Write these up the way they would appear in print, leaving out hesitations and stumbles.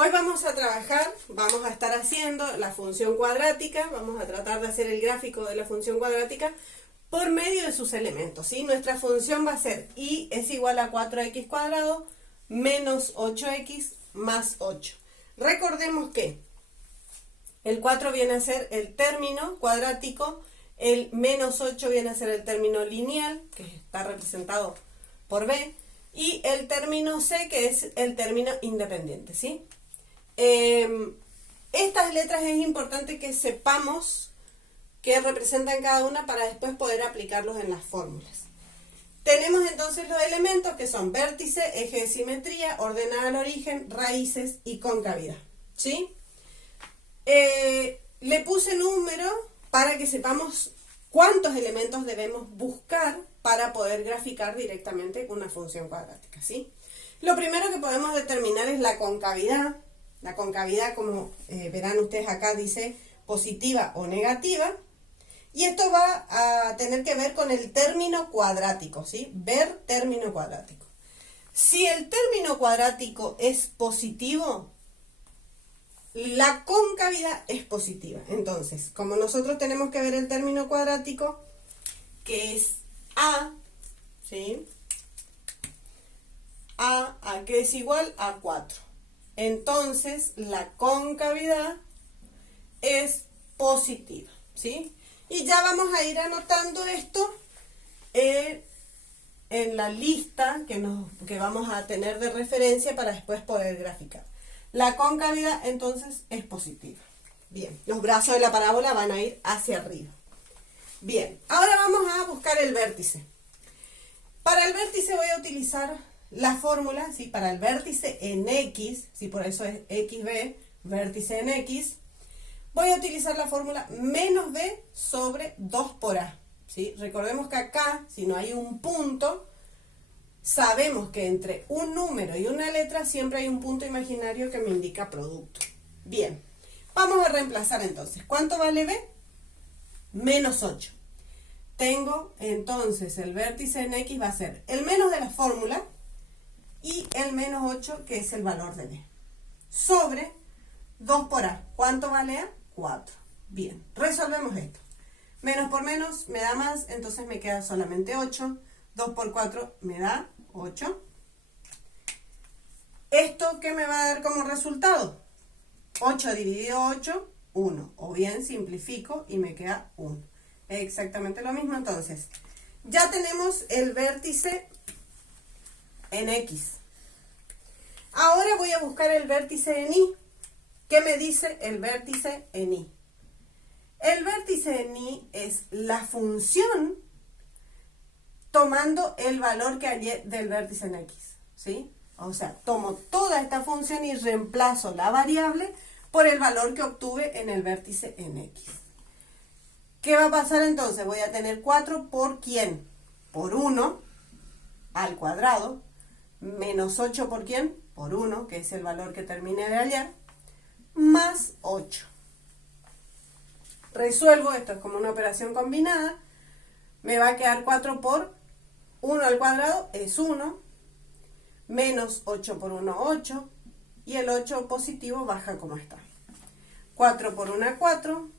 Hoy vamos a trabajar, vamos a estar haciendo la función cuadrática, vamos a tratar de hacer el gráfico de la función cuadrática por medio de sus elementos, ¿sí? Nuestra función va a ser y es igual a 4x cuadrado menos 8x más 8. Recordemos que el 4 viene a ser el término cuadrático, el menos 8 viene a ser el término lineal, que está representado por B, y el término C, que es el término independiente, ¿sí? Estas letras es importante que sepamos qué representan cada una para después poder aplicarlos en las fórmulas. Tenemos entonces los elementos que son vértice, eje de simetría, ordenada al origen, raíces y concavidad, ¿sí? Le puse número para que sepamos cuántos elementos debemos buscar para poder graficar directamente una función cuadrática, ¿sí? Lo primero que podemos determinar es la concavidad. La concavidad, como verán ustedes acá, dice positiva o negativa. Y esto va a tener que ver con el término cuadrático, ¿sí? Ver término cuadrático. Si el término cuadrático es positivo, la concavidad es positiva. Entonces, como nosotros tenemos que ver el término cuadrático, que es A, ¿sí? A que es igual a 4. Entonces, la concavidad es positiva, ¿sí? Y ya vamos a ir anotando esto en la lista que vamos a tener de referencia para después poder graficar. La concavidad, entonces, es positiva. Bien, los brazos de la parábola van a ir hacia arriba. Bien, ahora vamos a buscar el vértice. Para el vértice voy a utilizar la fórmula, ¿sí? Para el vértice en X, ¿sí? Por eso es XB, vértice en X, voy a utilizar la fórmula menos B sobre 2 por A, ¿sí? Recordemos que acá, si no hay un punto, sabemos que entre un número y una letra siempre hay un punto imaginario que me indica producto. Bien, vamos a reemplazar entonces. ¿Cuánto vale B? Menos 8. Tengo entonces el vértice en X va a ser el menos de la fórmula y el menos 8, que es el valor de B, sobre 2 por A. ¿Cuánto vale A? 4. Bien, resolvemos esto. Menos por menos me da más, entonces me queda solamente 8. 2 por 4 me da 8. ¿Esto qué me va a dar como resultado? 8 dividido 8, 1. O bien simplifico y me queda 1. Es exactamente lo mismo. Entonces, ya tenemos el vértice en X. Ahora voy a buscar el vértice en Y. ¿Qué me dice el vértice en Y? El vértice en Y es la función tomando el valor que hallé del vértice en X, ¿sí? O sea, tomo toda esta función y reemplazo la variable por el valor que obtuve en el vértice en X. ¿Qué va a pasar entonces? Voy a tener 4 por ¿quién? Por 1 al cuadrado, menos 8 por ¿quién? Por 1, que es el valor que terminé de hallar, más 8. Resuelvo, esto es como una operación combinada, me va a quedar 4 por 1 al cuadrado, es 1, menos 8 por 1, 8, y el 8 positivo baja como está. 4 por 1, 4.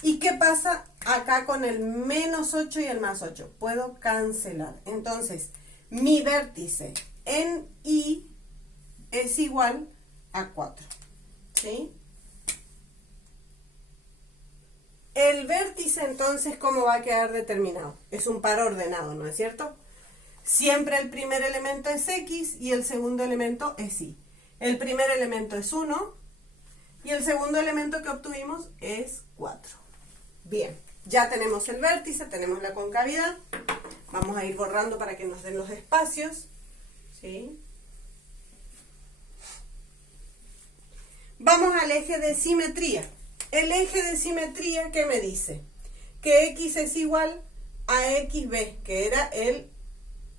¿Y qué pasa acá con el menos 8 y el más 8? Puedo cancelar. Entonces, mi vértice en Y es igual a 4. ¿Sí? El vértice, entonces, ¿cómo va a quedar determinado? Es un par ordenado, ¿no es cierto? Siempre el primer elemento es X y el segundo elemento es Y. El primer elemento es 1 y el segundo elemento que obtuvimos es 4. Bien, ya tenemos el vértice, tenemos la concavidad. Vamos a ir borrando para que nos den los espacios, ¿sí? Vamos al eje de simetría. El eje de simetría, ¿qué me dice? Que X es igual a XB, que era el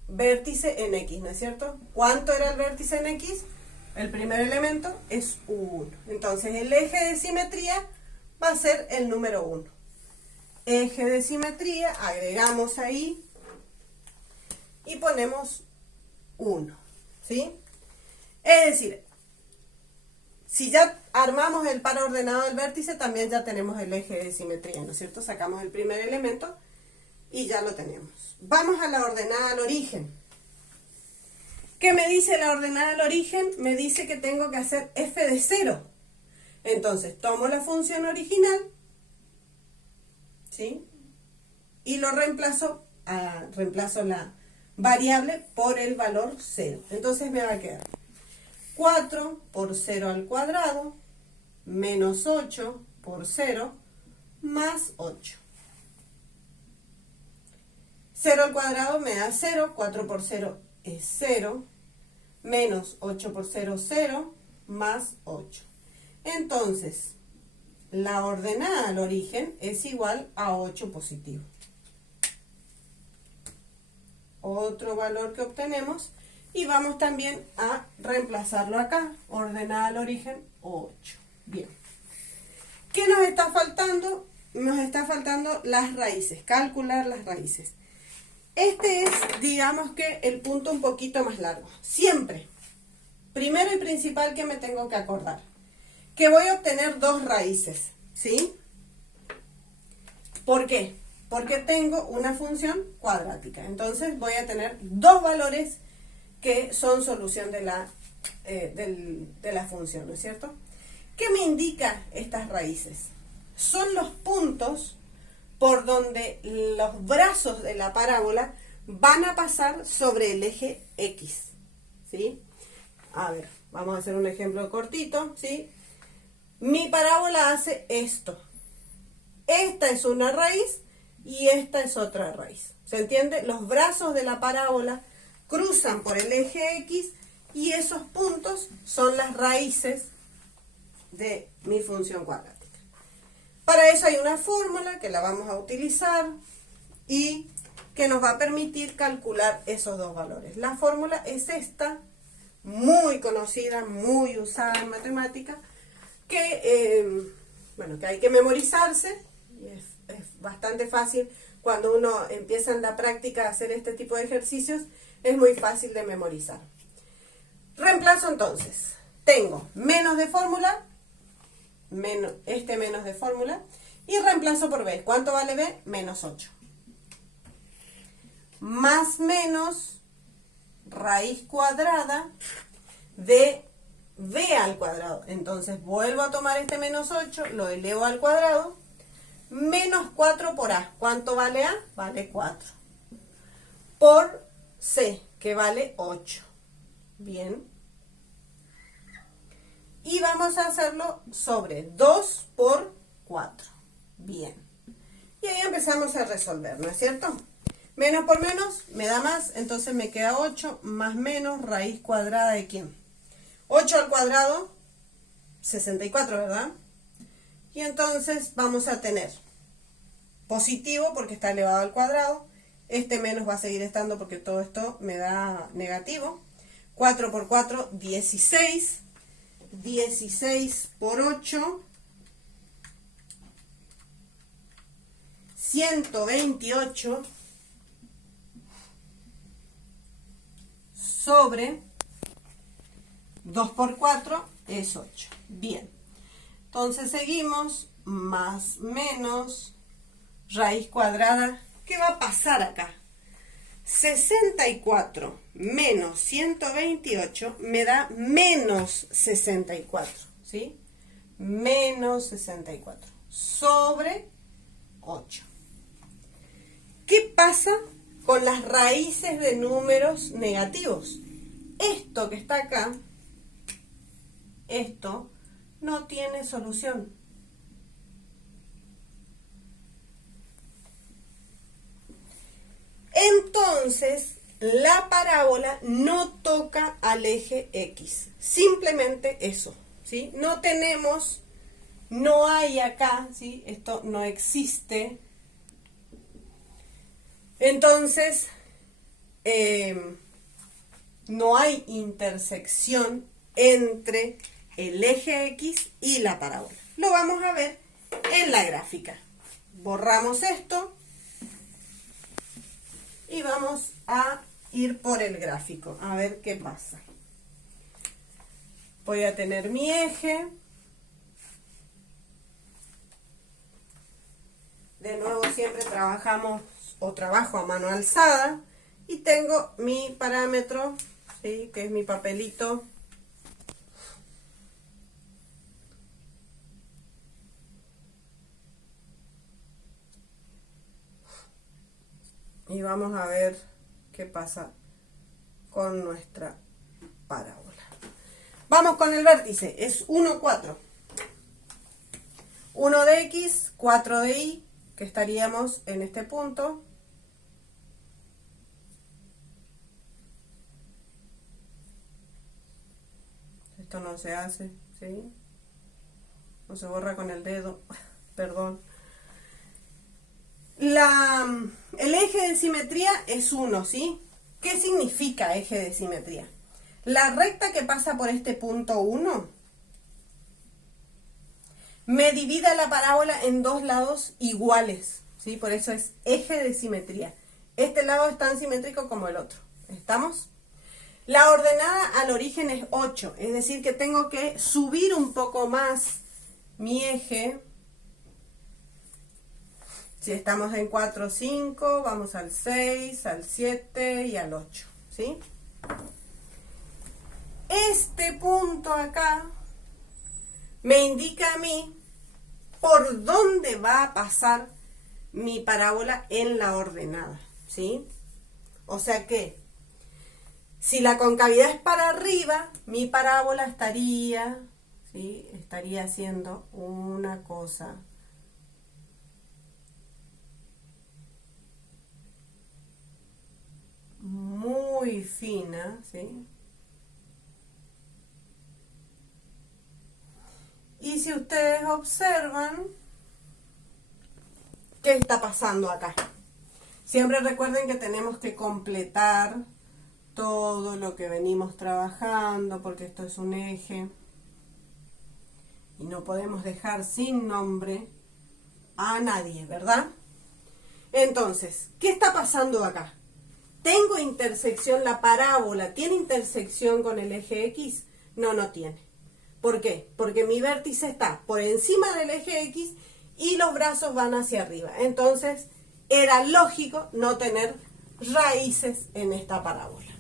vértice en X, ¿no es cierto? ¿Cuánto era el vértice en X? El primer elemento es 1. Entonces, el eje de simetría va a ser el número 1. Eje de simetría, agregamos ahí y ponemos 1, ¿sí? Es decir, Si ya armamos el par ordenado del vértice, también ya tenemos el eje de simetría, ¿no es cierto? Sacamos el primer elemento y ya lo tenemos. Vamos a la ordenada al origen. ¿Qué me dice la ordenada al origen? Me dice que tengo que hacer f de 0. Entonces, tomo la función original, ¿sí? Y lo reemplazo la variable por el valor 0. Entonces me va a quedar 4 por 0 al cuadrado menos 8 por 0 más 8. 0 al cuadrado me da 0, 4 por 0 es 0, menos 8 por 0, 0, más 8. Entonces, la ordenada al origen es igual a 8 positivo. Otro valor que obtenemos y vamos también a reemplazarlo acá, ordenada al origen 8. Bien. ¿Qué nos está faltando? Nos está faltando las raíces, calcular las raíces. Este es, digamos que, el punto un poquito más largo. Siempre, primero y principal que me tengo que acordar, que voy a obtener dos raíces, ¿sí? ¿Por qué? Porque tengo una función cuadrática. Entonces voy a tener dos valores que son solución de la función, ¿no es cierto? ¿Qué me indica estas raíces? Son los puntos por donde los brazos de la parábola van a pasar sobre el eje X, ¿sí? A ver, vamos a hacer un ejemplo cortito, ¿sí? Mi parábola hace esto. Esta es una raíz y esta es otra raíz. ¿Se entiende? Los brazos de la parábola cruzan por el eje X y esos puntos son las raíces de mi función cuadrática. Para eso hay una fórmula que la vamos a utilizar y que nos va a permitir calcular esos dos valores. La fórmula es esta, muy conocida, muy usada en matemática, que hay que memorizarse. Es bastante fácil cuando uno empieza en la práctica a hacer este tipo de ejercicios, es muy fácil de memorizar. Reemplazo entonces, tengo menos de fórmula, menos de fórmula, y reemplazo por b. ¿Cuánto vale b? Menos 8. Más menos raíz cuadrada de b al cuadrado. Entonces vuelvo a tomar este menos 8, lo elevo al cuadrado, menos 4 por a. ¿Cuánto vale a? Vale 4. Por c, que vale 8. Bien. Y vamos a hacerlo sobre 2 por 4. Bien. Y ahí empezamos a resolver, ¿no es cierto? Menos por menos me da más, entonces me queda 8 más menos raíz cuadrada de ¿quién? 8 al cuadrado, 64, ¿verdad? Y entonces vamos a tener positivo porque está elevado al cuadrado. Este menos va a seguir estando porque todo esto me da negativo. 4 por 4, 16. 16 por 8, 128 sobre 2 por 4 es 8. Bien. Entonces seguimos, más menos raíz cuadrada. ¿Qué va a pasar acá? 64 menos 128 me da menos 64, ¿sí? Menos 64 sobre 8. ¿Qué pasa con las raíces de números negativos? Esto que está acá, esto no tiene solución. Entonces, la parábola no toca al eje X. Simplemente eso, ¿sí? No tenemos, no hay acá, ¿sí? Esto no existe. Entonces, no hay intersección entre el eje X y la parábola. Lo vamos a ver en la gráfica. Borramos esto. Y vamos a ir por el gráfico, a ver qué pasa. voy a tener mi eje. De nuevo siempre trabajamos o trabajo a mano alzada. Y tengo mi parámetro, ¿sí? Que es mi papelito. Y vamos a ver qué pasa con nuestra parábola. Vamos con el vértice, es 1, 4. 1 de X, 4 de Y, que estaríamos en este punto. Esto no se hace, ¿sí? No se borra con el dedo, perdón. El eje de simetría es 1, ¿sí? ¿Qué significa eje de simetría? La recta que pasa por este punto 1 me divide la parábola en dos lados iguales, ¿sí? Por eso es eje de simetría. Este lado es tan simétrico como el otro. ¿Estamos? La ordenada al origen es 8, es decir que tengo que subir un poco más mi eje. Si estamos en 4, 5, vamos al 6, al 7 y al 8, ¿sí? Este punto acá me indica a mí por dónde va a pasar mi parábola en la ordenada, ¿sí? O sea que si la concavidad es para arriba, mi parábola estaría, ¿sí? Estaría haciendo una cosa muy fina, ¿sí? Y si ustedes observan, ¿qué está pasando acá? Siempre recuerden que tenemos que completar todo lo que venimos trabajando, porque esto es un eje. Y no podemos dejar sin nombre a nadie, ¿verdad? Entonces, ¿qué está pasando acá? ¿Tengo intersección? ¿La parábola tiene intersección con el eje X? No, no tiene. ¿Por qué? Porque mi vértice está por encima del eje X y los brazos van hacia arriba. Entonces, era lógico no tener raíces en esta parábola.